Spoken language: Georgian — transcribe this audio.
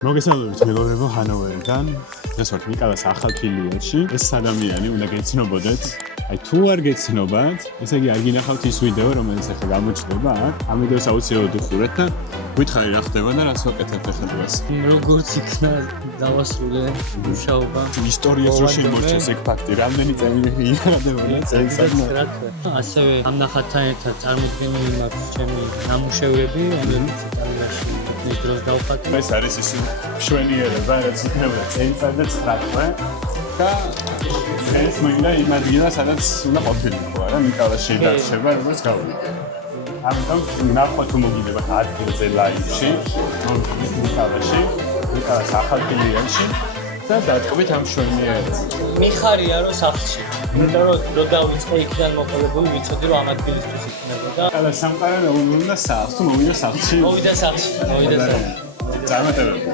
მოგესალმებით მეგობრებო ჰანოვერიდან. ეს ვარ მიკალას ახალქილიაში. ეს ადამიანი უნდა გეცნობოდეთ. აი თუ არ გეცნობათ, ესე იგი არ გინახავთ ის ვიდეო, რომელიც ახლა გამოჩნდება აქ. ამ ვიდეოს აუცილებლად უხურეთ და გითხარი რა ხდება და რას ვაკეთებ ახლა დღეს. როგორც იქნა დავასრულე მუშაობა. ისტორიას რო შემორჩეს ეგ ფაქტი, რამდენი წელი იღადებოდა წელიწადში. ასევე ამ ნახატთან ერთად წარმოქმნილი მაქვს ჩემი ნამუშევრები, რომლებიც იტალიაში ის დროს დავხატე. ეს არის ის მშვენიერება, რაც იქნება წელიწადზე 19 და ეს მინდა იმ ადგილას, სადაც უნდა ყოფილიყო, არა? მიკალაში დარჩება, როგორც გავიგე. ამიტომ ნახოთ თუ მოგიდება ადგილზე ლაივში, მიკალაში, მიკალას ახალქილიაში და დატყვით ამ მშვენიერებას. მიხარია რომ სახლში. იმიტომ რომ დავიწყე იქიდან მოყოლებული, ვიცოდი რომ ამ ადგილისთვის იქნებოდა. და სამყარო უნდა სახლს თუ მოვიდა სახლში. მოვიდა სახლში. წარმატებები.